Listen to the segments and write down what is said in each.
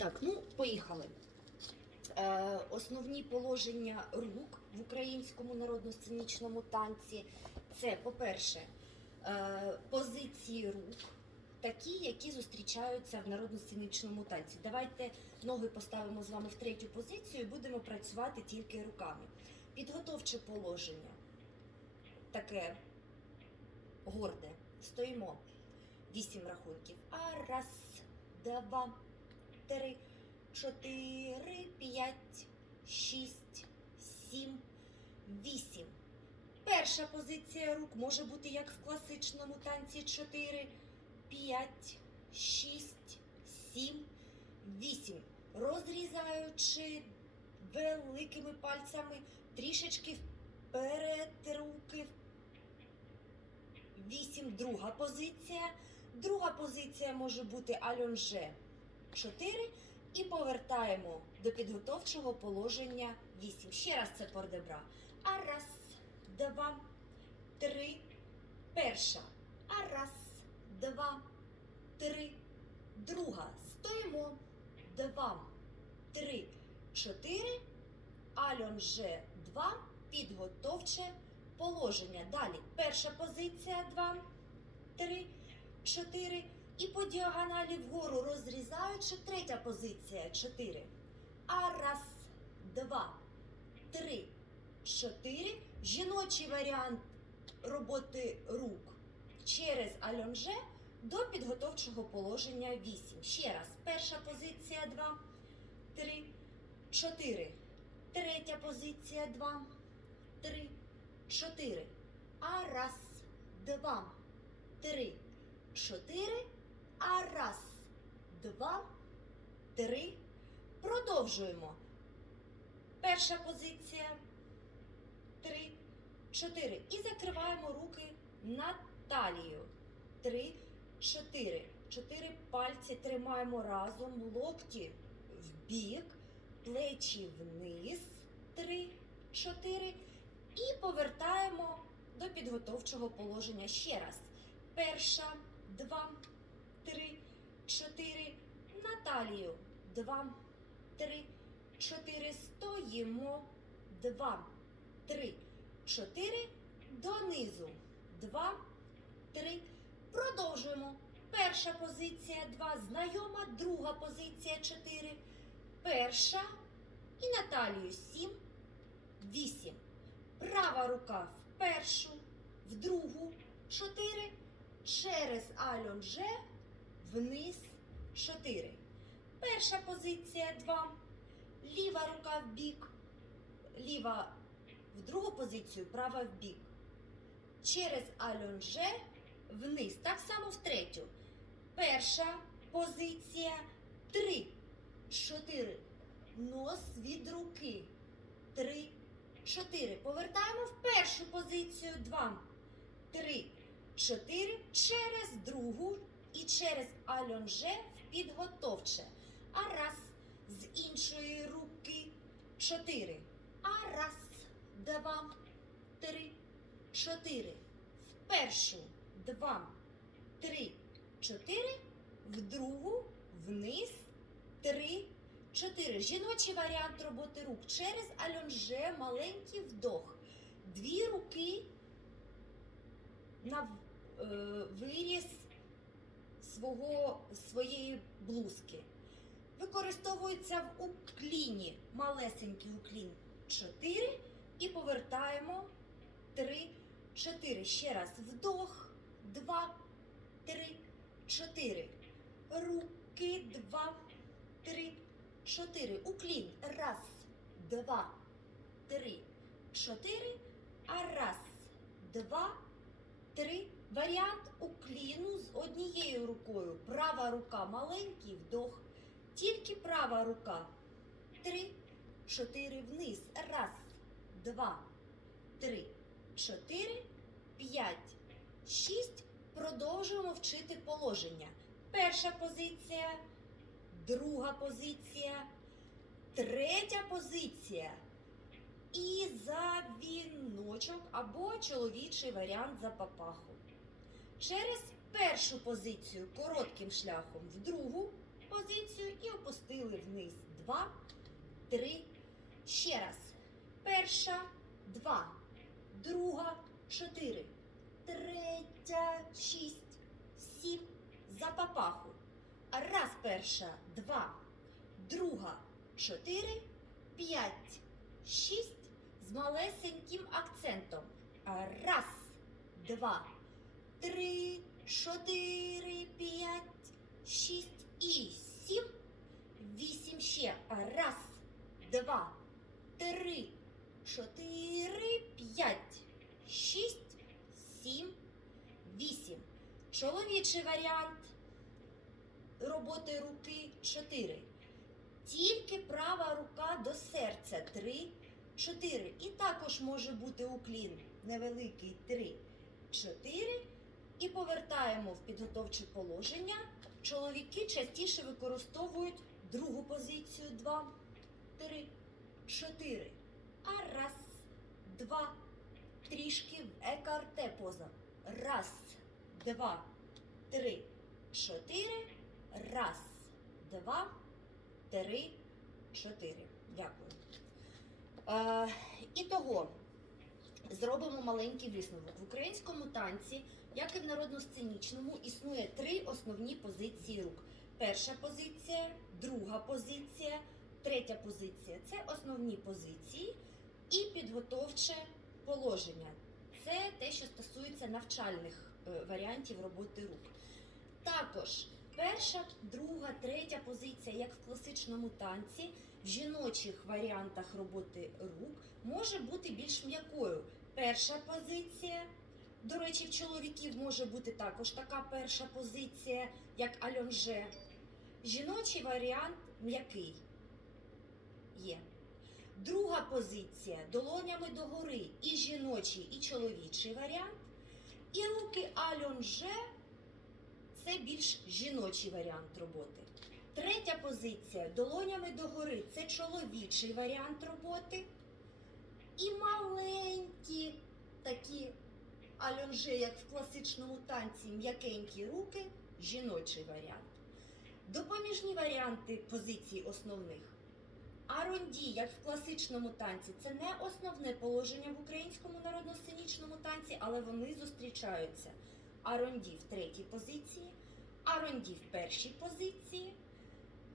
Так, ну поїхали. Е, основні положення рук в українському народно-сценічному танці це, по-перше, е, позиції рук, такі, які зустрічаються в народно-сценічному танці. Давайте ноги поставимо з вами в третю позицію і будемо працювати тільки руками. Підготовче положення таке горде. Стоїмо. Вісім рахунків. А раз, два, три, чотири, п'ять, шість, сім, вісім. Перша позиція рук може бути як в класичному танці 4, 5, 6, 7, 8. Розрізаючи великими пальцями трішечки вперед руки. 8. Друга позиція. Друга позиція може бути альонже 4. І повертаємо до підготовчого положення 8. Ще раз це пордебра. А раз, два, три. Перша. А раз, два, три. Друга. Стоїмо. Два, три, чотири. Альонже 2. Підготовче положення. Далі. Перша позиція 2, 3, 4. І по діагоналі вгору розрізаючи третя позиція 4. А раз, два, три, чотири. Жіночий варіант роботи рук через альонже до підготовчого положення 8. Ще раз. Перша позиція 2, 3, 4. Третя позиція 2, 3, 4. А раз, два, три, чотири. А раз, два, три. Продовжуємо. Перша позиція. Три, чотири. І закриваємо руки на талію. Три, чотири. Чотири пальці тримаємо разом. Локті в бік, плечі вниз. Три, чотири. І повертаємо до підготовчого положення ще раз. Перша, два, три, чотири. На талію. Два, три, чотири. Стоїмо. Два, три, чотири. Донизу. Два, три. Продовжуємо. Перша позиція два. Знайома. Друга позиція чотири. Перша. І на талію сім, вісім. Права рука в першу, в другу, чотири. Через альонже вниз чотири. Перша позиція два. Ліва рука в бік. Ліва в другу позицію, права в бік. Через альонже вниз. Так само в третю. Перша позиція три. Чотири. Нос від руки. Три. 4. Повертаємо в першу позицію 2, 3, 4. Через другу і через альонже в підготовче. А раз з іншої руки 4. А раз, два, три, чотири. В першу 2, 3, 4. В другу вниз 3, 4. Жіночий варіант роботи рук. Через альонже маленький вдох. Дві руки на е, виріз свого, своєї блузки. Використовується в укліні малесенький уклін 4 і повертаємо 3, 4. Ще раз вдох, 2, 3, 4. Руки 2, 3, 4. Уклін. Раз, два, три, чотири. А раз, два, три. Варіант укліну з однією рукою. Права рука маленький вдох. Тільки права рука. Три, чотири вниз. Раз, два, три, чотири, п'ять, шість. Продовжуємо вчити положення. Перша позиція, друга позиція, третя позиція. І за віночок або чоловічий варіант за папаху. Через першу позицію коротким шляхом в другу позицію і опустили вниз. два, три. Ще раз. Перша, два, друга, чотири, третя, шість, сім. За папаху. Раз перша, два, друга, чотири, п'ять, шість. З малесеньким акцентом. Раз, два, три, чотири, п'ять, шість і сім. Вісім ще. Раз, два, три, чотири, п'ять, шість, сім, вісім. Чоловічий варіант роботи руки чотири. Тільки права рука до серця три, чотири. І також може бути уклін невеликий три, чотири. І повертаємо в підготовче положення. Чоловіки частіше використовують другу позицію два, три, чотири. А раз, два, трішки в екарте поза. Раз, два, три, чотири. Раз, два, три, чотири. Дякую. Е, і того зробимо маленький висновок. В українському танці, як і в народно-сценічному, існує три основні позиції рук. Перша позиція, друга позиція, третя позиція це основні позиції і підготовче положення. Це те, що стосується навчальних е, варіантів роботи рук. Також перша, друга, третя позиція, як в класичному танці, в жіночих варіантах роботи рук може бути більш м'якою. Перша позиція. До речі, в чоловіків може бути також така перша позиція, як альонже. Жіночий варіант м'який є. Друга позиція долонями догори і жіночий, і чоловічий варіант. І руки альонже це більш жіночий варіант роботи. Третя позиція долонями догори це чоловічий варіант роботи. І маленькі такі альонже, як в класичному танці, м'якенькі руки жіночий варіант. Допоміжні варіанти позицій основних. Аронді, як в класичному танці, це не основне положення в українському народно-сценічному танці, але вони зустрічаються. Аронді в третій позиції, аронді в першій позиції.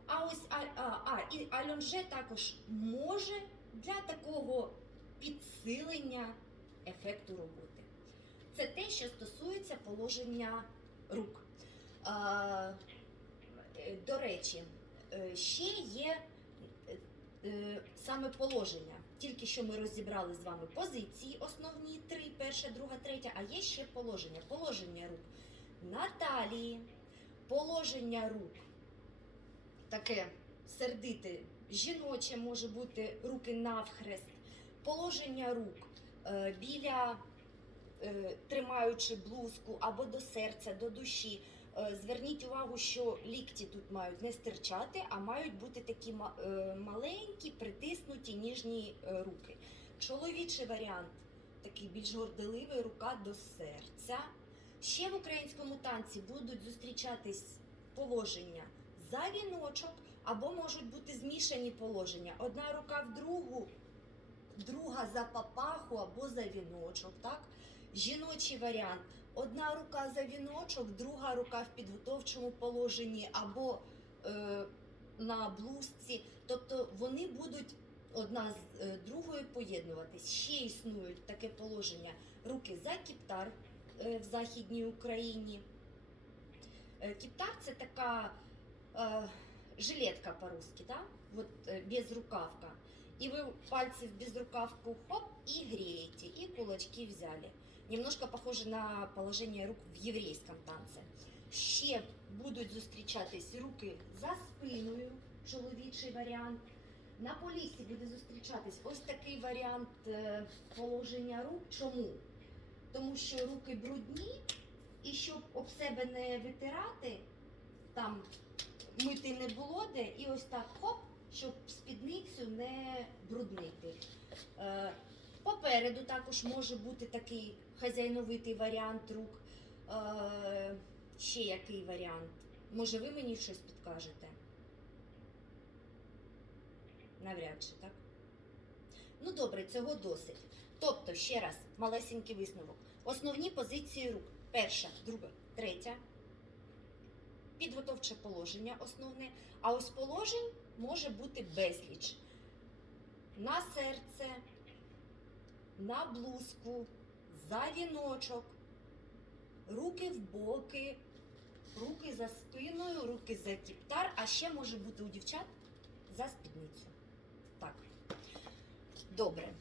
А ось а, а, а, і альонже також може для такого підсилення ефекту роботи. Це те, що стосується положення рук. Е, до речі, е, ще є е, саме положення. Тільки що ми розібрали з вами позиції основні три, перша, друга, третя, а є ще положення. Положення рук на талії, положення рук таке сердите, жіноче може бути руки навхрест, положення рук е, біля е, тримаючи блузку або до серця, до душі. Е, Зверніть увагу, що лікті тут мають не стирчати, а мають бути такі маленькі, притиснуті ніжні руки. Чоловічий варіант такий більш горделивий, рука до серця. Ще в українському танці будуть зустрічатись положення за віночок, або можуть бути змішані положення. Одна рука в другу, друга за папаху або за віночок. Так? Жіночий варіант. Одна рука за віночок, друга рука в підготовчому положенні або е, на блузці. Тобто вони будуть одна з е, другою поєднуватись. Ще існують таке положення. Руки за кіптар е, в Західній Україні. Е, кіптар це така э, жилетка по-русски, да? Вот э, безрукавка. И вы пальцы в безрукавку хоп и греете, и кулачки взяли. Немножко похоже на положение рук в єврейському танці. Ще будуть зустрічатись руки за спиною, чоловічий варіант. На полісі буде зустрічатись ось такий варіант е, положення рук. Чому? Тому що руки брудні, і щоб об себе не витирати, там мити не було де, і ось так хоп, щоб спідницю не бруднити. Е, попереду також може бути такий хазяйновитий варіант рук. Е, ще який варіант? Може, ви мені щось підкажете? Навряд чи, так? Ну добре, цього досить. Тобто, ще раз, малесенький висновок. Основні позиції рук. Перша, друга, третя. Підготовче положення основне. А ось положень може бути безліч. На серце, на блузку, за віночок, руки в боки, руки за спиною, руки за кіптар, а ще може бути у дівчат за спідницю. Так. Добре.